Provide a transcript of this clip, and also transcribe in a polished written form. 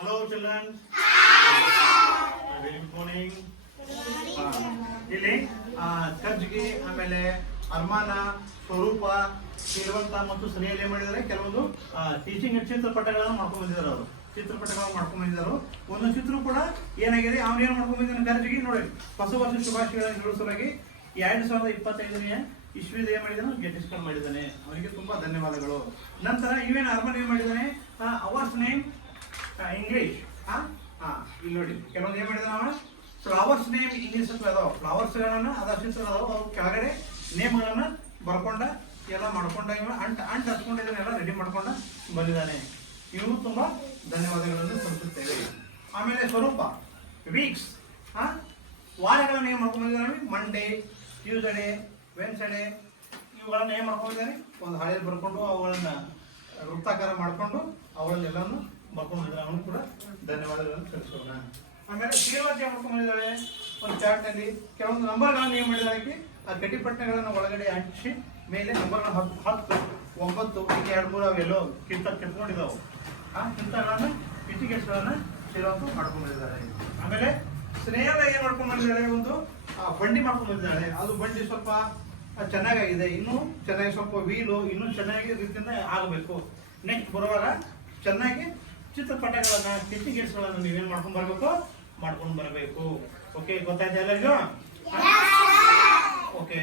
Hello children. Very good morning. ಇಲ್ಲಿ ಕರ್ಜಿಗೆ ಆಮೇಲೆ ಅರ್ಮಾನ ಸ್ವರೂಪ ಶ್ರೀವಂತ ಮತ್ತು ಶ್ರೇಯಲ್ಲಿ ಏನ್ ಮಾಡಿದ್ದಾರೆ ಕೆಲವೊಂದು ಟೀಚಿಂಗ್ ಚಿತ್ರಪಟಗಳನ್ನು ಮಾಡ್ಕೊಂಡ್ ಬಂದಿದ್ದಾರೆ. ಅವರು ಚಿತ್ರಪಟಗಳನ್ನು ಮಾಡ್ಕೊಂಡ್ ಬಂದಿದ್ದಾರೆ. ಒಂದೊಂದು ಚಿತ್ರ ಕೂಡ ಏನಾಗಿದೆ ಅವ್ನು ಏನ್ ಮಾಡ್ಕೊಂಡ್ ಬಂದಿದ್ದಾನೆ ಕರ್ಜಿಗೆ ನೋಡಿ ಹೊಸ ವರ್ಷ ಶುಭಾಶಯಗಳನ್ನು ಹೇಳುವ ಸಲುವಾಗಿ 2025ನೇ ಇಸ್ವಿದ ಏನ್ ಮಾಡಿದಾನೆ ಗೆಟಿಸ್ಕೊಂಡು ಮಾಡಿದ್ದಾನೆ. ಅವನಿಗೆ ತುಂಬಾ ಧನ್ಯವಾದಗಳು. ನಂತರ ಇವೇನು ಅರ್ಮನ್ ಏನ್ ಮಾಡಿದ್ದಾನೆ ಅವರ್ಸ್ ನೇಮ್ ಇಂಗ್ಲಿಷ್ ಇಲ್ಲಿ ನೋಡಿ ಕೆಲವೊಂದು ಏನ್ ಮಾಡಿದಾನೆ ಅವ ಫ್ಲವರ್ಸ್ ನೇಮ್ ಇಂಗ್ಲಿಷ್ ಅದಾವ ಫ್ಲವರ್ಸ್ ಗಳನ್ನ ಅದಷ್ಟು ಅದಾವ ಅವು ಕೆಳಗಡೆ ನೇಮ್ಗಳನ್ನ ಬರ್ಕೊಂಡ ಎಲ್ಲ ಮಾಡ್ಕೊಂಡ ಇವ ಅಂಟ್ ಹಚ್ಕೊಂಡಿದ್ದಾನೆ ಎಲ್ಲ ರೆಡಿ ಮಾಡ್ಕೊಂಡ ಬಂದಿದ್ದಾನೆ. ಇವು ತುಂಬಾ ಧನ್ಯವಾದಗಳನ್ನು ಸಲ್ಲಿಸುತ್ತೇವೆ. ಆಮೇಲೆ ಸ್ವರೂಪ ವೀಕ್ಸ್ ವಾರಗಳನ್ನ ಏನ್ ಮಾಡ್ಕೊಂಡಿದ್ದಾನೆ ಮಂಡೇ ಟ್ಯೂಸ್ಡೇ ವೆನ್ಸ್ಡೇ ಇವುಗಳನ್ನ ಏನ್ ಮಾಡ್ಕೊಂಡಿದ್ದಾನೆ ಒಂದು ಹಳೆ ಬರ್ಕೊಂಡು ಅವುಗಳನ್ನ ವೃತ್ತಾಕಾರ ಮಾಡ್ಕೊಂಡು ಅವುಗಳನ್ನೆಲ್ಲವನ್ನು ಬರ್ಕೊಂಡಿದ್ದಾರೆ. ಅವನು ಕೂಡ ಧನ್ಯವಾದಗಳನ್ನು ಸಲ್ಲಿಸೋಣ. ಆಮೇಲೆ ಶ್ರೀಮತಿ ಮಾಡ್ಕೊಂಡಿದ್ದಾಳೆ ಒಂದು ಚಾರ್ಟ್ ನಲ್ಲಿ ಕೆಲವೊಂದು ನಂಬರ್ಗಳನ್ನು ಏನ್ ಮಾಡಿದಾಳೆ ಆ ಕಟಿಪಟ್ಟಣಗಳನ್ನು ಒಳಗಡೆ ಅಂಟಿಸಿ ಮೇಲೆ ನಂಬರ್ಗಳು 10 9 ಹೀಗೆ 2 3 ಅವೆಲ್ಲೋ ಕಿತ್ಕೊಂಡಿದ್ದಾವೆ. ಆ ಕಿತ್ತಗಳನ್ನ ಕಿಟಿಕೆಟ್ಸ್ಗಳನ್ನ ಶ್ರೀಮಂತ ಮಾಡ್ಕೊಂಡಿದ್ದಾರೆ. ಆಮೇಲೆ ಸ್ನೇಹ ಏನ್ ಮಾಡ್ಕೊಂಡ್ ಬಂದಿದ್ದಾಳೆ ಒಂದು ಬಂಡಿ ಮಾಡ್ಕೊಂಡ್ ಬಂದಿದ್ದಾಳೆ. ಅದು ಬಂಡಿ ಸ್ವಲ್ಪ ಚೆನ್ನಾಗಿದೆ, ಇನ್ನೂ ಚೆನ್ನಾಗಿ ಸ್ವಲ್ಪ ವೀಲು ಇನ್ನೂ ಚೆನ್ನಾಗಿ ರೀತಿಯಿಂದ ಆಗಬೇಕು. ನೆಕ್ಸ್ಟ್ ಬರುವಾಗ ಚೆನ್ನಾಗಿ ಚಿತ್ರಪಟಗಳನ್ನ ಕಿಟಿಕೆಟ್ಸ್ಗಳನ್ನ ನೀವೇನ್ ಮಾಡ್ಕೊಂಡು ಬರಬೇಕು. ಓಕೆ, ಗೊತ್ತಾಯ್ತಾ ಎಲ್ಲರಿಗೂ? ಓಕೆ.